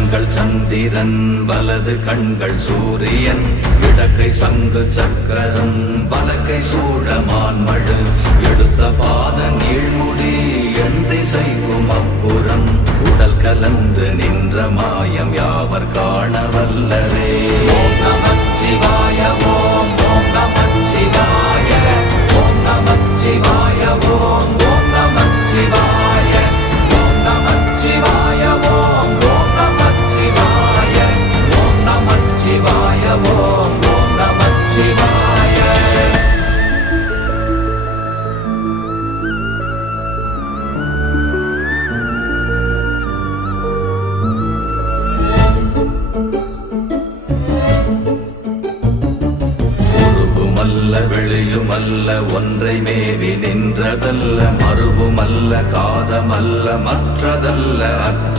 கண்கள் சந்திரன் வலது கண்கள் சூரியன் இடக்கை சங்கு சக்கரம் வலக்கை சூழமான்மழு எடுத்த பாத நீழ்முடி எண் திசைக்கும் அப்புறம் உடல் கலந்து நின்ற மாயம் யாவர் காண வல்லரே. ஓம் நமச்சிவாய ஓம் ஓம் நமச்சிவாய ஓம் நமச்சிவாய ஓம் ஓம் நமச்சிவாய ஓம் நமச்சிவாய ஓம் ஓம் நமச்சிவாய ஓம் நமச்சிவாய ஓம் ஓம் நமச்சிவாய. உருவுமல்ல வெளியுமல்ல ஒன்றை மேவி நின்றதல்ல மறுவுமல்ல காதமல்ல மற்றதல்ல அற்ற